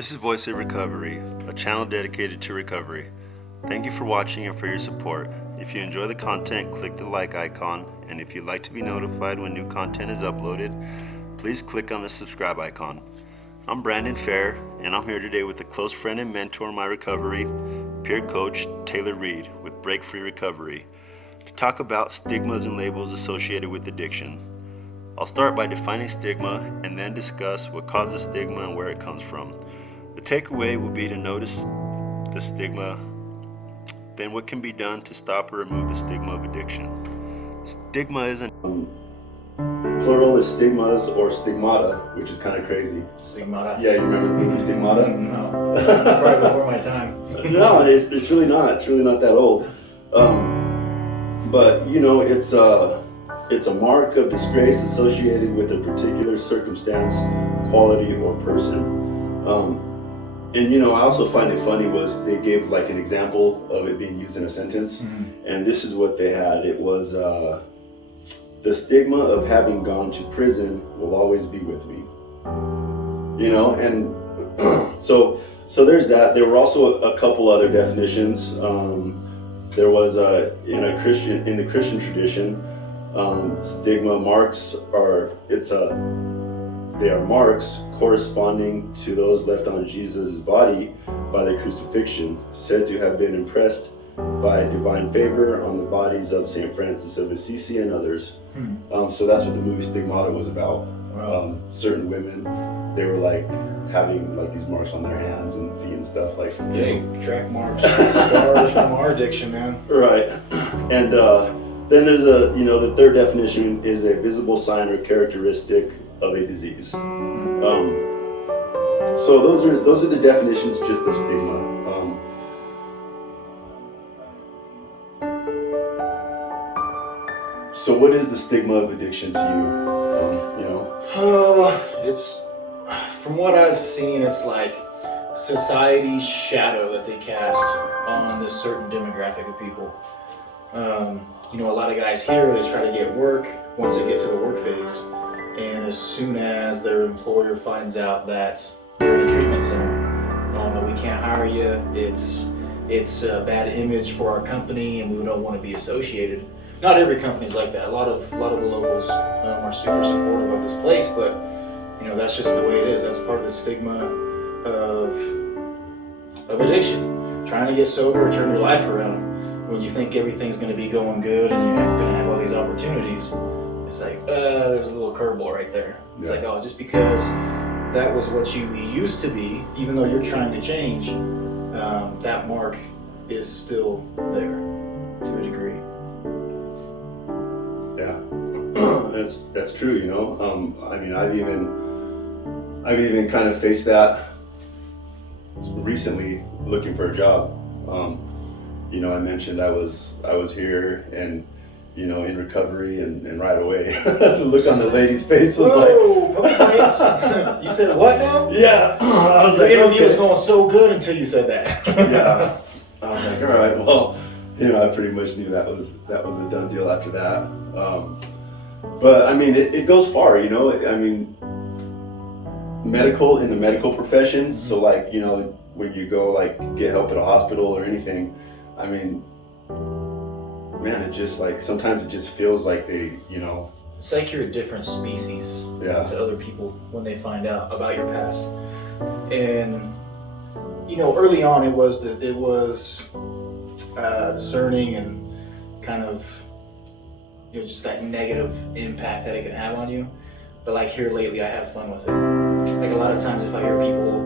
This is Voice of Recovery, a channel dedicated to recovery. Thank you for watching and for your support. If you enjoy the content, click the like icon, and if you'd like to be notified when new content is uploaded, please click on the subscribe icon. I'm Brandon Fair, and I'm here today with a close friend and mentor in my recovery, peer coach Taylor Reed with Break Free Recovery, to talk about stigmas and labels associated with addiction. I'll start by defining stigma and then discuss what causes stigma and where it comes from. The takeaway will be to notice the stigma, then what can be done to stop or remove the stigma of addiction. Stigma isn't plural is stigmas or stigmata, which is kind of crazy. Stigmata? Yeah, you remember the movie Stigmata? No, probably before my time. No, it's really not. It's really not that old. But you know, it's a mark of disgrace associated with a particular circumstance, quality, or person. And you know, I also find it funny was they gave like an example of it being used in a sentence, and this is what they had. It was the stigma of having gone to prison will always be with me. You know, and so there's that. There were also a couple other definitions. There was in the Christian tradition, stigma marks they are marks corresponding to those left on Jesus' body by the crucifixion, said to have been impressed by divine favor on the bodies of St. Francis of Assisi and others. So that's what the movie Stigmata was about. Wow. Certain women, they were like having like these marks on their hands and feet and stuff like. Hey, track marks, scars from our addiction, man. Right, and then there's the third definition is a visible sign or characteristic of a disease. So those are the definitions just of stigma. So what is the stigma of addiction to you? It's, from what I've seen, it's like society's shadow that they cast on this certain demographic of people. A lot of guys here, they try to get work once they get to the work phase, and as soon as their employer finds out that they're in a treatment center, oh no, we can't hire you, it's a bad image for our company and we don't want to be associated. Not every company's like that. A lot of the locals are super supportive of this place, but that's just the way it is. That's part of the stigma of addiction. Trying to get sober, turn your life around. When you think everything's going to be going good and you're going to have all these opportunities, it's like, there's a little curveball right there. It's like, oh, just because that was what you used to be, even though you're trying to change, that mark is still there to a degree. Yeah, that's true. I've even kind of faced that recently looking for a job. I mentioned I was here and in recovery and right away the look on the lady's face was You said what now? Yeah, I was the like, interview was okay. going so good until you said that. Yeah, I was like, all right, well, I pretty much knew that was a done deal after that. But I mean, it goes far, in the medical profession. So like, when you go like get help at a hospital or anything, I mean, man, it just like, sometimes it just feels like they, It's like you're a different species to other people when they find out about your past. And, early on it was discerning and kind of, just that negative impact that it can have on you. But like here lately, I have fun with it. Like a lot of times if I hear people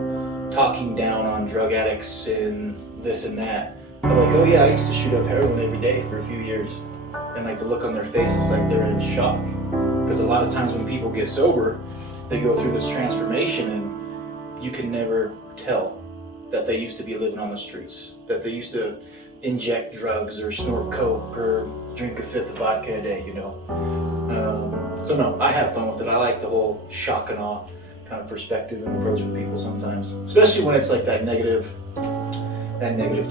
talking down on drug addicts and this and that, I'm like, oh yeah, I used to shoot up heroin every day for a few years. And like the look on their face, it's like they're in shock. Because a lot of times when people get sober, they go through this transformation and you can never tell that they used to be living on the streets, that they used to inject drugs or snort coke or drink a fifth of vodka a day, So no, I have fun with it. I like the whole shock and awe kind of perspective and approach with people sometimes, especially when it's like that negative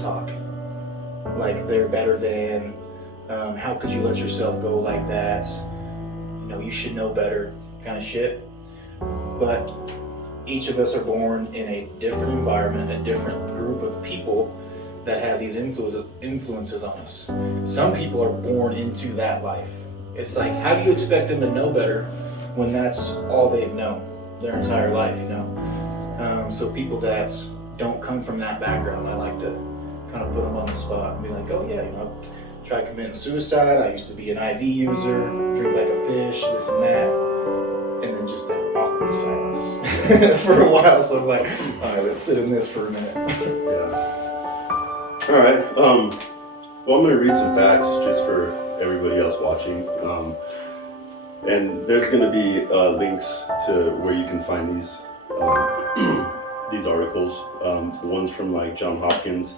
talk, like they're better than, how could you let yourself go like that? You should know better kind of shit. But each of us are born in a different environment, a different group of people that have these influences on us. Some people are born into that life. It's like, how do you expect them to know better when that's all they've known their entire life, you know? So people that don't come from that background, I like to kind of put them on the spot and be like, oh yeah, you know, tried committing suicide, I used to be an IV user, drink like a fish, this and that, and then just that awkward silence for a while. So I'm like, all right, let's sit in this for a minute. All right. Well, I'm going to read some facts just for everybody else watching. And there's going to be links to where you can find these articles. One's from like John Hopkins,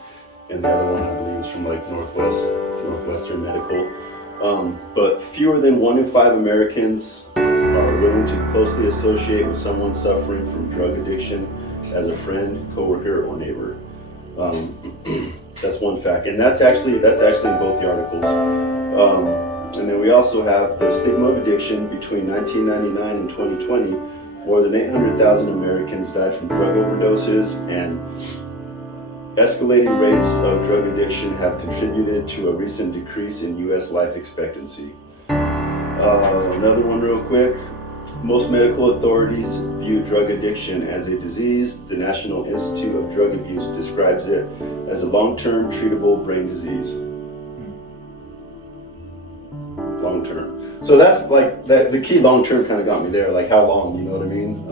and the other one I believe is from like Northwestern Medical. But fewer than 1 in 5 Americans are willing to closely associate with someone suffering from drug addiction as a friend, coworker, or neighbor. That's one fact, and that's actually in both the articles. And then we also have the stigma of addiction. Between 1999 and 2020, more than 800,000 Americans died from drug overdoses, and escalating rates of drug addiction have contributed to a recent decrease in U.S. life expectancy. Another one real quick. Most medical authorities view drug addiction as a disease. The National Institute of Drug Abuse describes it as a long-term treatable brain disease. Long-term. So that's like that. The key long-term kind of got me there. Like how long? You know what I mean?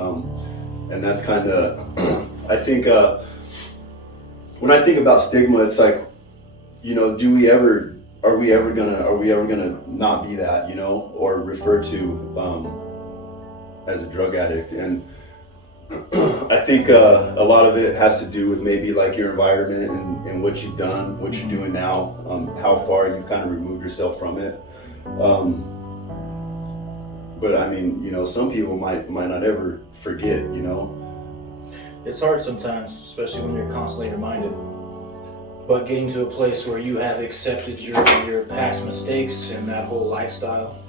And that's kind of. I think when I think about stigma, it's like, you know, are we ever gonna not be that? You know, or refer to. As a drug addict, and I think a lot of it has to do with maybe like your environment and what you've done, what you're doing now, how far you've kind of removed yourself from it. But I mean, you know, some people might not ever forget, you know. It's hard sometimes, especially when you're constantly reminded. But getting to a place where you have accepted your past mistakes and that whole lifestyle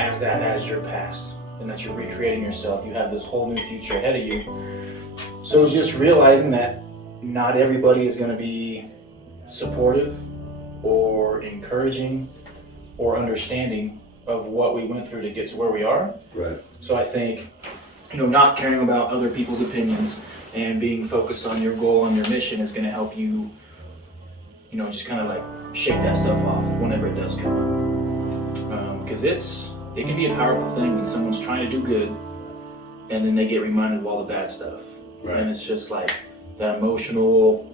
as your past, and that you're recreating yourself, you have this whole new future ahead of you. So it's just realizing that not everybody is going to be supportive or encouraging or understanding of what we went through to get to where we are. Right. So I think, you know, not caring about other people's opinions and being focused on your goal and your mission is going to help you, you know, just kind of like shake that stuff off whenever it does come up. Because it can be a powerful thing when someone's trying to do good and then they get reminded of all the bad stuff. Right. And it's just like that emotional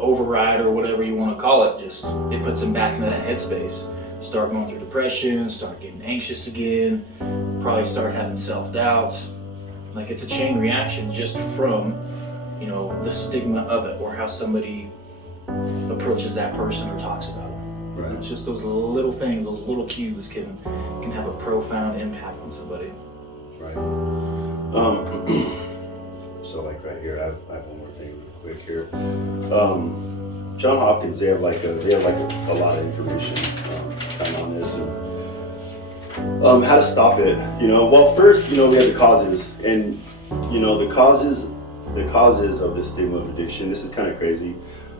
override or whatever you want to call it, it puts them back into that headspace. Start going through depression, start getting anxious again, probably start having self-doubt. Like it's a chain reaction just from, you know, the stigma of it or how somebody approaches that person or talks about it. Right. It's just those little things, those little cues can have a profound impact on somebody. Right. So like right here, I have one more thing real quick here. John Hopkins, they have like a lot of information kind of on this and how to stop it. You know, well first, you know, we have the causes, and you know the causes of the stigma of addiction. This is kind of crazy.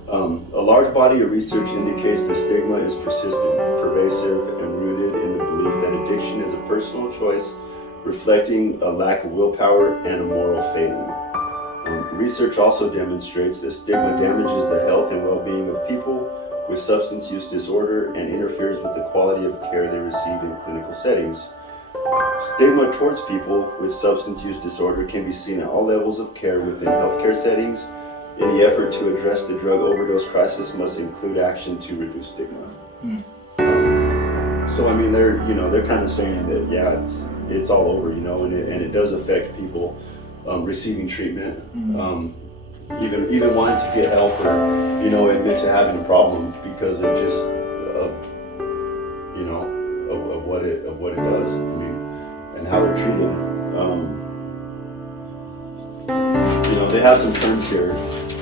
A large body of research indicates the stigma is persistent, pervasive, and rooted in the belief that addiction is a personal choice, reflecting a lack of willpower and a moral failing. Research also demonstrates that stigma damages the health and well-being of people with substance use disorder and interferes with the quality of care they receive in clinical settings. Stigma towards people with substance use disorder can be seen at all levels of care within healthcare settings. Any effort to address the drug overdose crisis must include action to reduce stigma. So I mean, they're kind of saying that it's all over, you know, and it does affect people receiving treatment, even wanting to get help or, you know, admit to having a problem because of just of what it does. I mean, and how they're treated. You know, they have some terms here.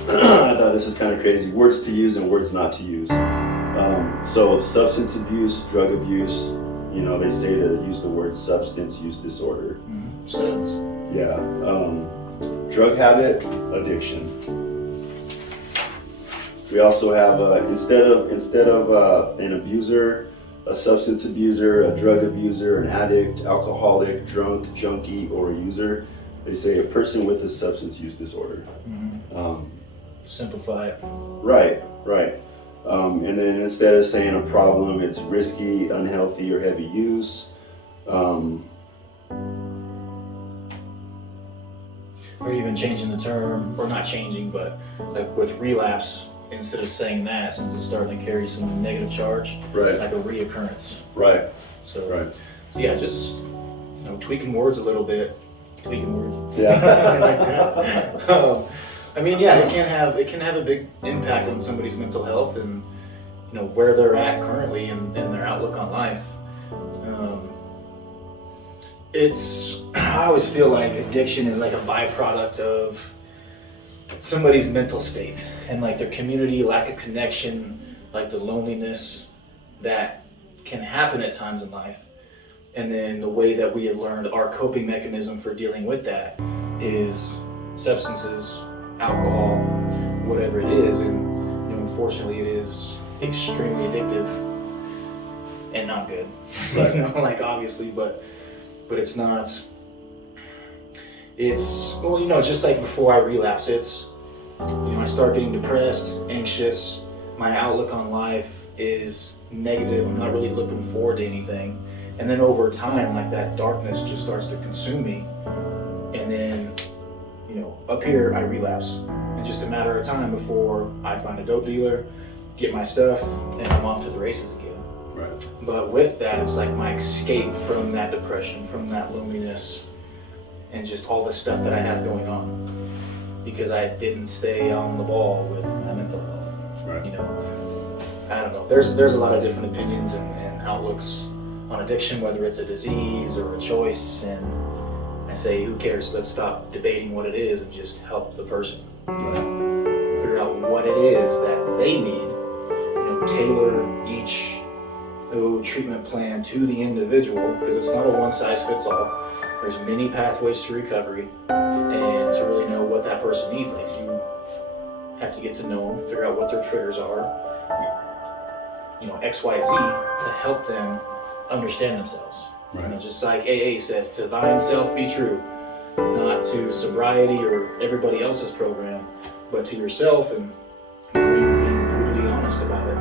I thought this is kind of crazy. Words to use and words not to use. So substance abuse, drug abuse, you know, they say to use the word substance use disorder. Sense. Yeah. Drug habit, addiction. We also have instead of an abuser, a substance abuser, a drug abuser, an addict, alcoholic, drunk, junkie, or a user, they say a person with a substance use disorder. Simplify it. Right. And then instead of saying a problem, it's risky, unhealthy, or heavy use. Or even changing the term, or not changing, but like with relapse, instead of saying that, since it's starting to carry some negative charge, Right. like a reoccurrence. Right. So, Right. so yeah, just tweaking words a little bit. Tweaking words. Yeah. Like that. I mean, yeah, it can have a big impact on somebody's mental health and where they're at currently and their outlook on life. I always feel like addiction is like a byproduct of somebody's mental state and like their community, lack of connection, like the loneliness that can happen at times in life. And then the way that we have learned our coping mechanism for dealing with that is substances, alcohol, whatever it is. And unfortunately it is extremely addictive and not good. Right. Like obviously, but it's not. It's just like before I relapse, it's I start getting depressed, anxious, my outlook on life is negative, I'm not really looking forward to anything. And then over time, like that darkness just starts to consume me. And then, up here I relapse. It's just a matter of time before I find a dope dealer, get my stuff, and I'm off to the races again. Right. But with that, it's like my escape from that depression, from that loneliness, and just all the stuff that I have going on. Because I didn't stay on the ball with my mental health. Right. I don't know. There's a lot of different opinions and outlooks on addiction, whether it's a disease or a choice, and I say, who cares? Let's stop debating what it is and just help the person. Figure out what it is that they need. Tailor each treatment plan to the individual, because it's not a one-size-fits-all. There's many pathways to recovery, and to really know what that person needs, like you have to get to know them, figure out what their triggers are, X, Y, Z, to help them understand themselves. Right. Just like AA says, to thine self be true, not to sobriety or everybody else's program, but to yourself, and being brutally honest about it,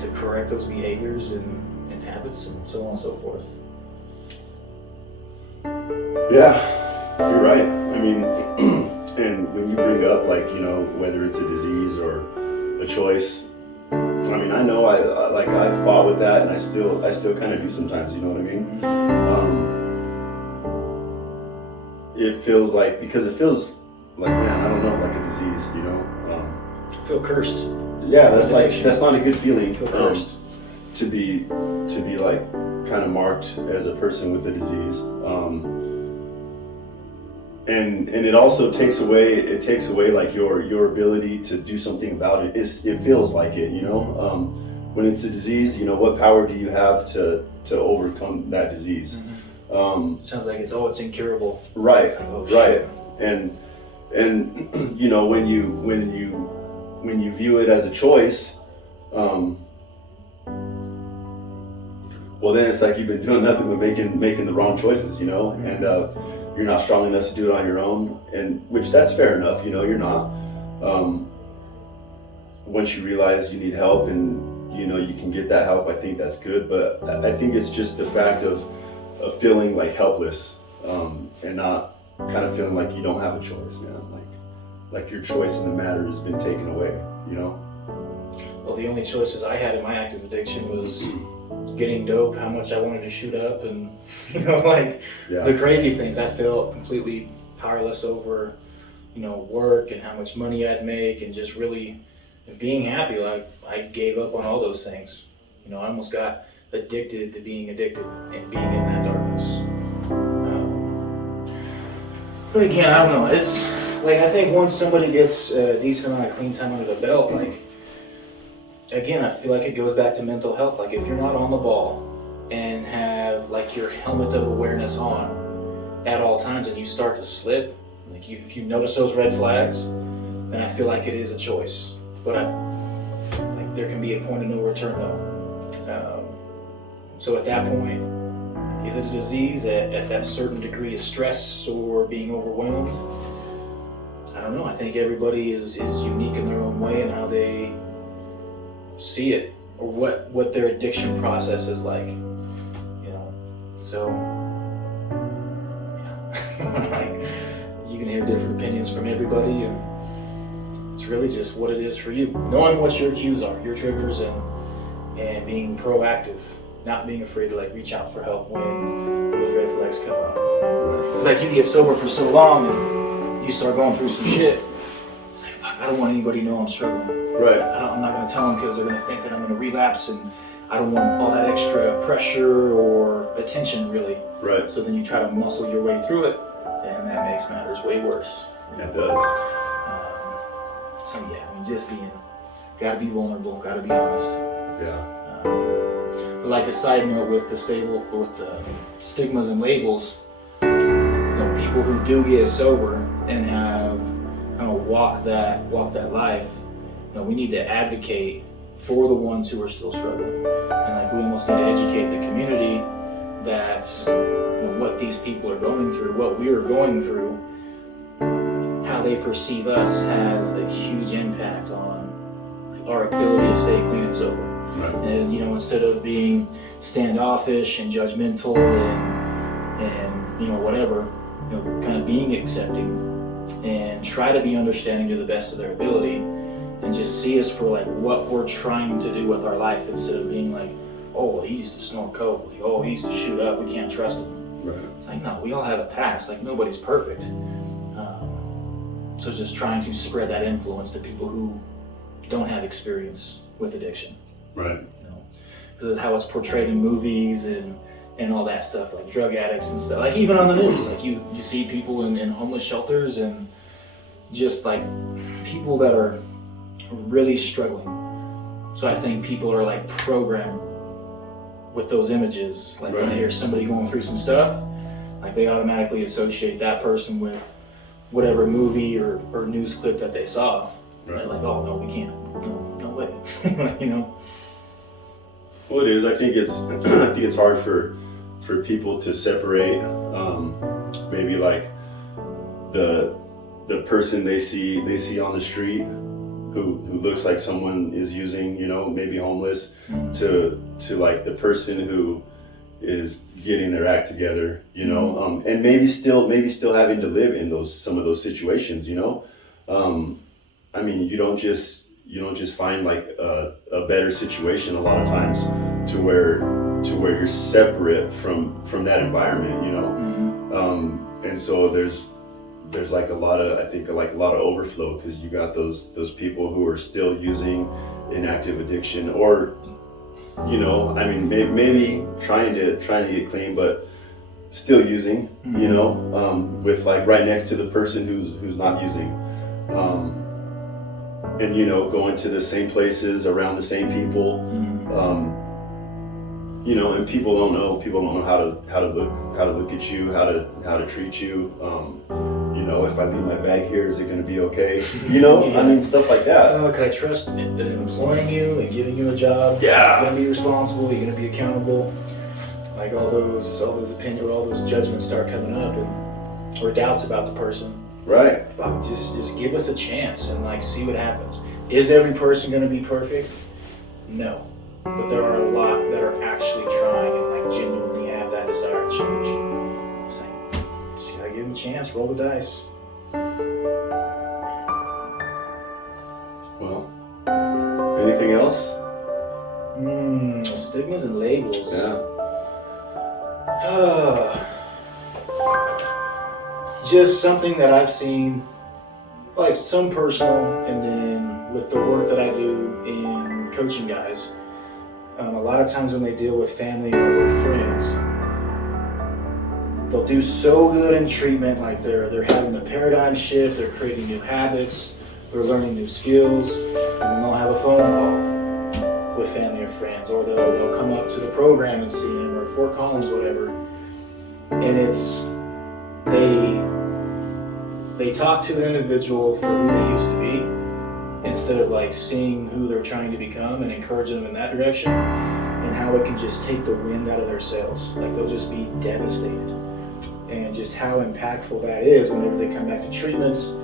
to correct those behaviors and habits and so on and so forth. Yeah, you're right. I mean, and when you bring up whether it's a disease or a choice, I mean, I know I've fought with that, and I still kind of do sometimes. You know what I mean? It feels like, because it feels like, man, I don't know, like a disease. I feel cursed. Yeah, that's not a good feeling. I feel cursed. To be like kind of marked as a person with a disease. And it also takes away like your ability to do something about it. It feels like it, when it's a disease, what power do you have to overcome that disease? Sounds like it's incurable. Right. Oh, right. And when you view it as a choice, well, then it's like you've been doing nothing but making the wrong choices, and you're not strong enough to do it on your own, and which that's fair enough, you're not. Once you realize you need help and you can get that help, I think that's good. But I think it's just the fact of feeling like helpless, and not kind of feeling like you don't have a choice, man. Like your choice in the matter has been taken away, Well, the only choices I had in my active addiction was getting dope, how much I wanted to shoot up, and the crazy things. I felt completely powerless over, work and how much money I'd make, and just really being happy. Like I gave up on all those things. I almost got addicted to being addicted and being in that darkness. But again, I don't know. It's like, I think once somebody gets a decent amount of clean time under the belt, again, I feel like it goes back to mental health. Like if you're not on the ball and have like your helmet of awareness on, at all times and you start to slip, like if you notice those red flags, then I feel like it is a choice. But like there can be a point of no return though. So at that point, is it a disease at that certain degree of stress or being overwhelmed? I don't know. I think everybody is unique in their own way and how they see it, or what their addiction process is like. So yeah. Like, you can hear different opinions from everybody, and it's really just what it is for you. Knowing what your cues are, your triggers, and being proactive. Not being afraid to like reach out for help when those red flags come up. It's like you get sober for so long and you start going through some shit. It's like, fuck, I don't want anybody to know I'm struggling. Right. I'm not gonna tell them because they're gonna think that I'm gonna relapse, and I don't want all that extra pressure or attention really. Right. So then you try to muscle your way through it, and that makes matters way worse. It does. So yeah, I mean, just gotta be vulnerable, gotta be honest. Yeah. But like a side note with the stigmas and labels, people who do get sober and have kind of walk that life, we need to advocate for the ones who are still struggling, and like we almost need to educate the community that what these people are going through, what we are going through, how they perceive us has a huge impact on our ability to stay clean and sober. Right. And instead of being standoffish and judgmental and whatever, kind of being accepting and try to be understanding to the best of their ability, and just see us for like what we're trying to do with our life, instead of being like, oh, well, he used to snort coke, like, oh, he used to shoot up, we can't trust him. Right. It's like, no, we all have a past, like nobody's perfect. So just trying to spread that influence to people who don't have experience with addiction. Right. Because of how it's portrayed in movies and all that stuff, like drug addicts and stuff. Like even on the news, like you see people in homeless shelters and just like people that are really struggling. So I think people are like programmed with those images. Like when they hear somebody going through some stuff, like they automatically associate that person with whatever movie or news clip that they saw. Right. Like, oh no, we can't. No way. Well, it is. I think it's hard for people to separate maybe like the person they see on the street who looks like someone is using, maybe homeless, to like the person who is getting their act together, and maybe still having to live in some of those situations, I mean, you don't just find like a better situation a lot of times to where you're separate from that environment, and so there's like a lot of overflow, because you got those people who are still using in active addiction, or I mean maybe trying to get clean but still using, with like right next to the person who's not using, and going to the same places around the same people, and people don't know how to look at you, how to treat you. If I leave my bag here, is it going to be okay? Yeah. I mean, stuff like that. Can I trust employing you and giving you a job? Yeah. You're going to be responsible. You're going to be accountable. Like all those opinions, all those judgments start coming up, or doubts about the person. Right. Fuck, just give us a chance and like see what happens. Is every person going to be perfect? No. But there are a lot that are actually trying and like genuinely have that desire to change. It's like, just gotta give them a chance, roll the dice. Well, anything else? Stigmas and labels. Yeah. Just something that I've seen, like some personal, and then with the work that I do in coaching guys, a lot of times when they deal with family or friends, they'll do so good in treatment, like they're having a paradigm shift, they're creating new habits, they're learning new skills, and then they'll have a phone call with family or friends, or they'll come up to the program and see him, or Fort Collins, whatever, and it's they talk to the individual for who they used to be instead of like seeing who they're trying to become and encourage them in that direction, and how it can just take the wind out of their sails. Like they'll just be devastated, and just how impactful that is whenever they come back to treatments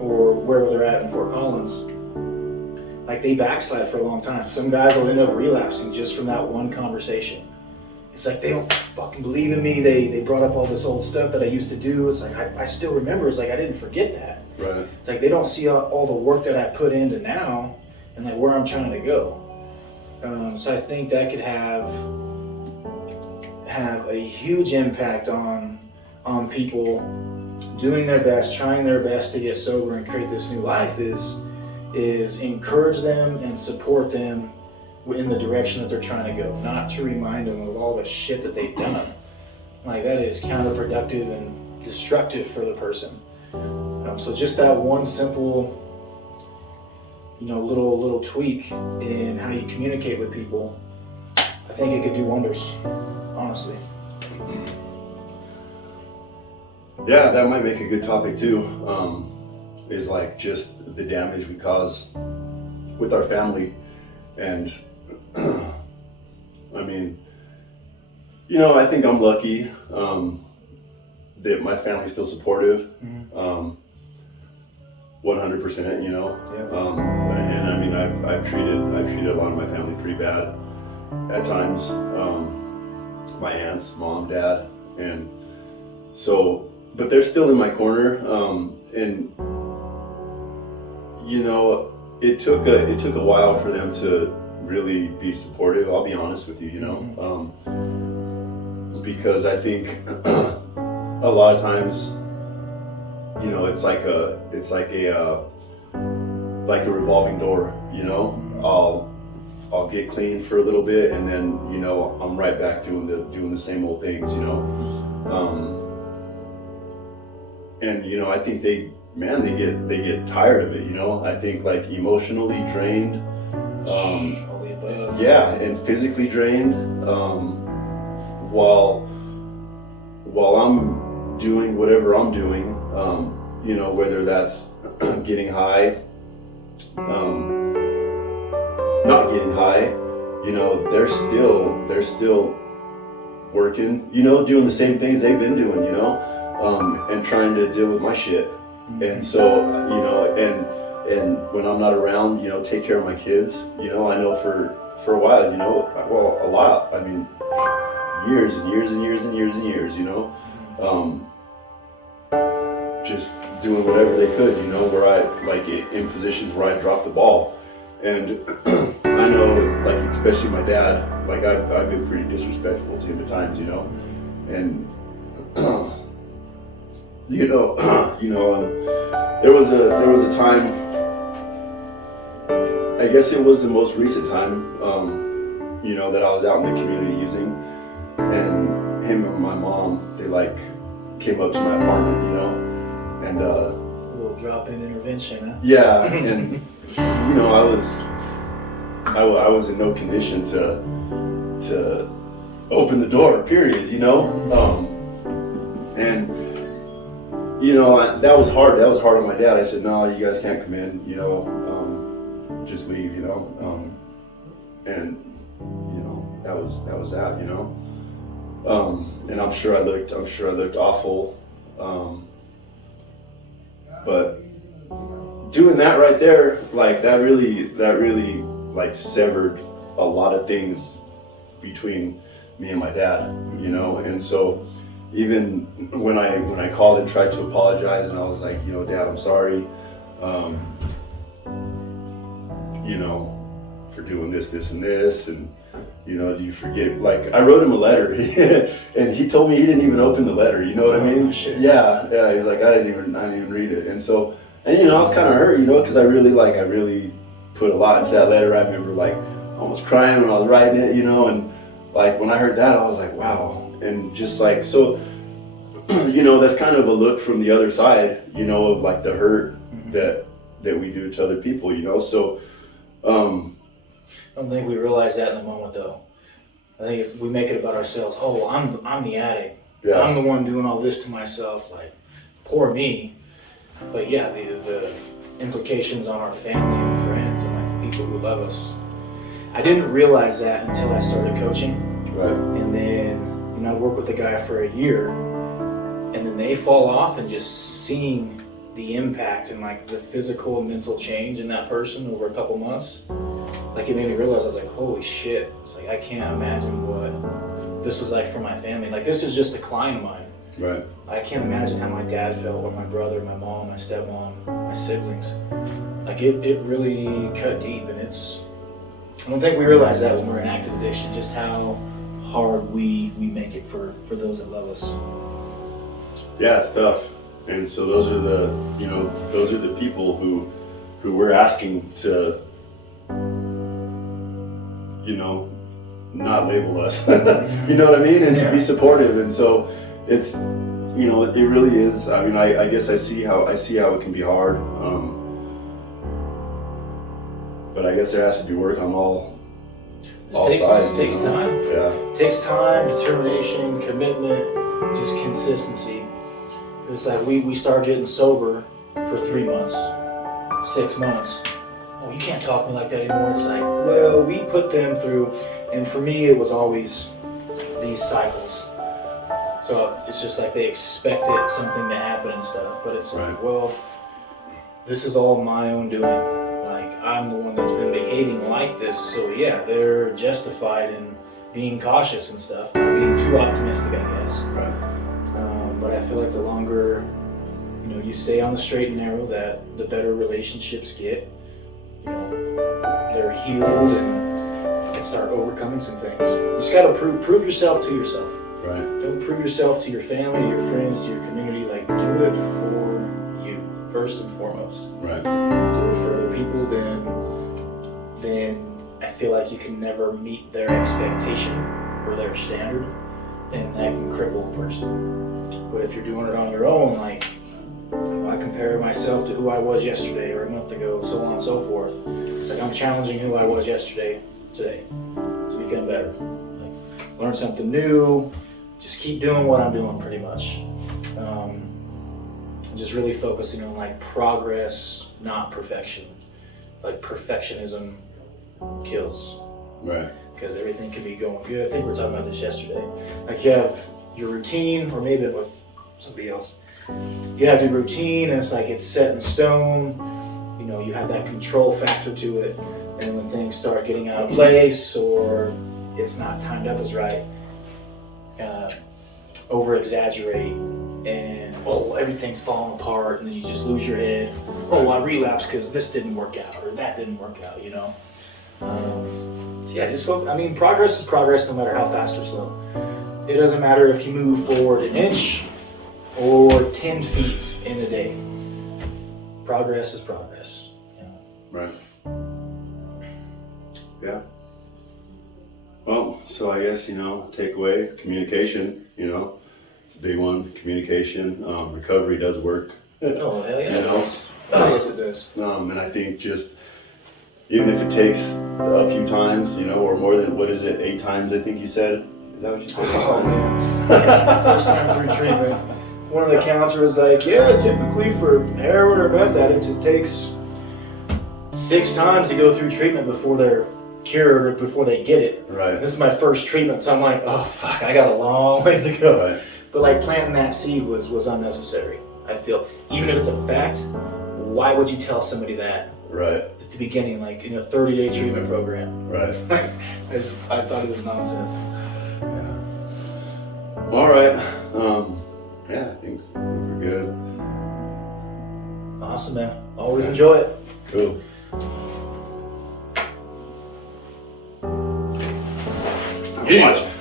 or wherever they're at in Fort Collins. Like they backslide for a long time. Some guys will end up relapsing just from that one conversation. It's like they don't fucking believe in me. They brought up all this old stuff that I used to do. It's like I still remember. It's like I didn't forget that. Right. It's like they don't see all the work that I put into now and like where I'm trying to go. So I think that could have a huge impact on people doing their best, trying their best to get sober and create this new life. Is encourage them and support them in the direction that they're trying to go, not to remind them of all the shit that they've done. Like that is counterproductive and destructive for the person. So just that one simple, little tweak in how you communicate with people, I think it could do wonders, honestly. Yeah, that might make a good topic too. Is like just the damage we cause with our family. And I mean, I think I'm lucky that my family's still supportive. 100%, and I mean, I've treated a lot of my family pretty bad at times. My aunts, mom, dad, and so, but they're still in my corner. And it took a while for them to really be supportive. I'll be honest with you, because I think a lot of times, it's like a revolving door. I'll get clean for a little bit, and then I'm right back doing the same old things. And I think they get tired of it. I think like emotionally drained, yeah, and physically drained, while I'm doing whatever I'm doing, whether that's getting high, not getting high, they're still working, doing the same things they've been doing, and trying to deal with my shit. And so, and when I'm not around, take care of my kids, I know for a while, well, a lot, I mean, years and years and years and years and years, just doing whatever they could, where I, like, in positions where I dropped the ball. And I know, like, especially my dad, like, I've been pretty disrespectful to him at times, and, there was a time, I guess it was the most recent time, that I was out in the community using, and him and my mom, they like came up to my apartment, and a little drop-in intervention, huh? Yeah, and I was in no condition to open the door, period, and that was hard. That was hard on my dad. I said, no, you guys can't come in, just leave, and that was that, and I'm sure I looked awful, but doing that right there, like that really like severed a lot of things between me and my dad, and so even when I called and tried to apologize, and I was like, Dad, I'm sorry, for doing this and this, and do you forget? Like, I wrote him a letter, and he told me he didn't even open the letter. You know what I mean? Shit. Yeah. He's like, I didn't even read it, and so, and I was kind of hurt, because I really put a lot into that letter. I remember like almost crying when I was writing it, and like when I heard that, I was like, wow. And just like, so, that's kind of a look from the other side, of like the hurt that we do to other people, so. I don't think we realize that in the moment, though. I think we make it about ourselves. Oh, I'm the addict. Yeah. I'm the one doing all this to myself, like, poor me. But yeah, the implications on our family and friends and like the people who love us. I didn't realize that until I started coaching. Right. And then, I work with the guy for a year, and then they fall off, and just seeing the impact and like the physical and mental change in that person over a couple months, like it made me realize, I was like, holy shit. It's like, I can't imagine what this was like for my family. Like, this is just a client of mine. Right. I can't imagine how my dad felt, or my brother, my mom, my stepmom, my siblings. Like, it really cut deep, and I don't think we realize that when we're in active addiction, just how hard we make it for those that love us. Yeah, it's tough. And so those are the people who we're asking to, not label us. You know what I mean? And to be supportive. And so it's, it really is. I mean, I guess I see how it can be hard. But I guess there has to be work on all sides. It takes time. Yeah. It takes time, determination, commitment, just consistency. It's like we start getting sober for 3 months, 6 months. Oh, you can't talk to me like that anymore. It's like, well, we put them through, and for me, it was always these cycles. So it's just like they expected something to happen and stuff, but it's like, well, this is all my own doing. Like, I'm the one that's been behaving like this, so yeah, they're justified in being cautious and stuff, not being too optimistic, I guess. Right. But I feel like the longer, you stay on the straight and narrow, that the better relationships get. They're healed and can start overcoming some things. You just gotta prove yourself to yourself. Right. Don't prove yourself to your family, to your friends, to your community. Like, do it for you first and foremost. Right. Do it for other people, then I feel like you can never meet their expectation or their standard, and that can cripple a person. But if you're doing it on your own, like, I compare myself to who I was yesterday or a month ago, so on and so forth. It's like I'm challenging who I was yesterday today to become better. Like, learn something new, just keep doing what I'm doing pretty much. Just really focusing on like progress, not perfection. Like, perfectionism kills. Right. Because everything can be going good. I think we were talking about this yesterday. Like, you have your routine, or maybe with somebody else. You have your routine, and it's like it's set in stone. You have that control factor to it. And when things start getting out of place, or it's not timed up as right, kind of over-exaggerate, and everything's falling apart, and then you just lose your head. Oh, I relapsed because this didn't work out, or that didn't work out. So yeah, just focus. I mean, progress is progress, no matter how fast or slow. It doesn't matter if you move forward an inch or 10 feet in a day. Progress is progress. Right. Yeah. Well, so I guess, takeaway, communication, it's a big one. Communication, recovery does work. Oh, hell yeah, it does. Yes, it does. And I think just, even if it takes a few times, or more than, 8 times, I think you said? Is that what you said? Oh, man. Yeah, first time through treatment, one of the counselors was like, yeah, typically for heroin or meth addicts, it takes 6 times to go through treatment before they're cured or before they get it. Right. This is my first treatment, so I'm like, oh, fuck, I got a long ways to go. Right. But like, planting that seed was unnecessary, I feel. Even if it's a fact, why would you tell somebody that? Right. At the beginning, like in a 30-day treatment program. Right. I thought it was nonsense. Yeah. All right. Yeah, I think we're good. Awesome, man. Always enjoy it. Cool.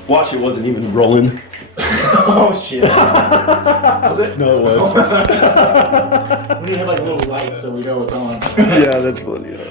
Watch, it wasn't even rolling. Oh, shit. Was it? No, it was. We need to have like a little light so we know it's on. Yeah, that's funny. Yeah.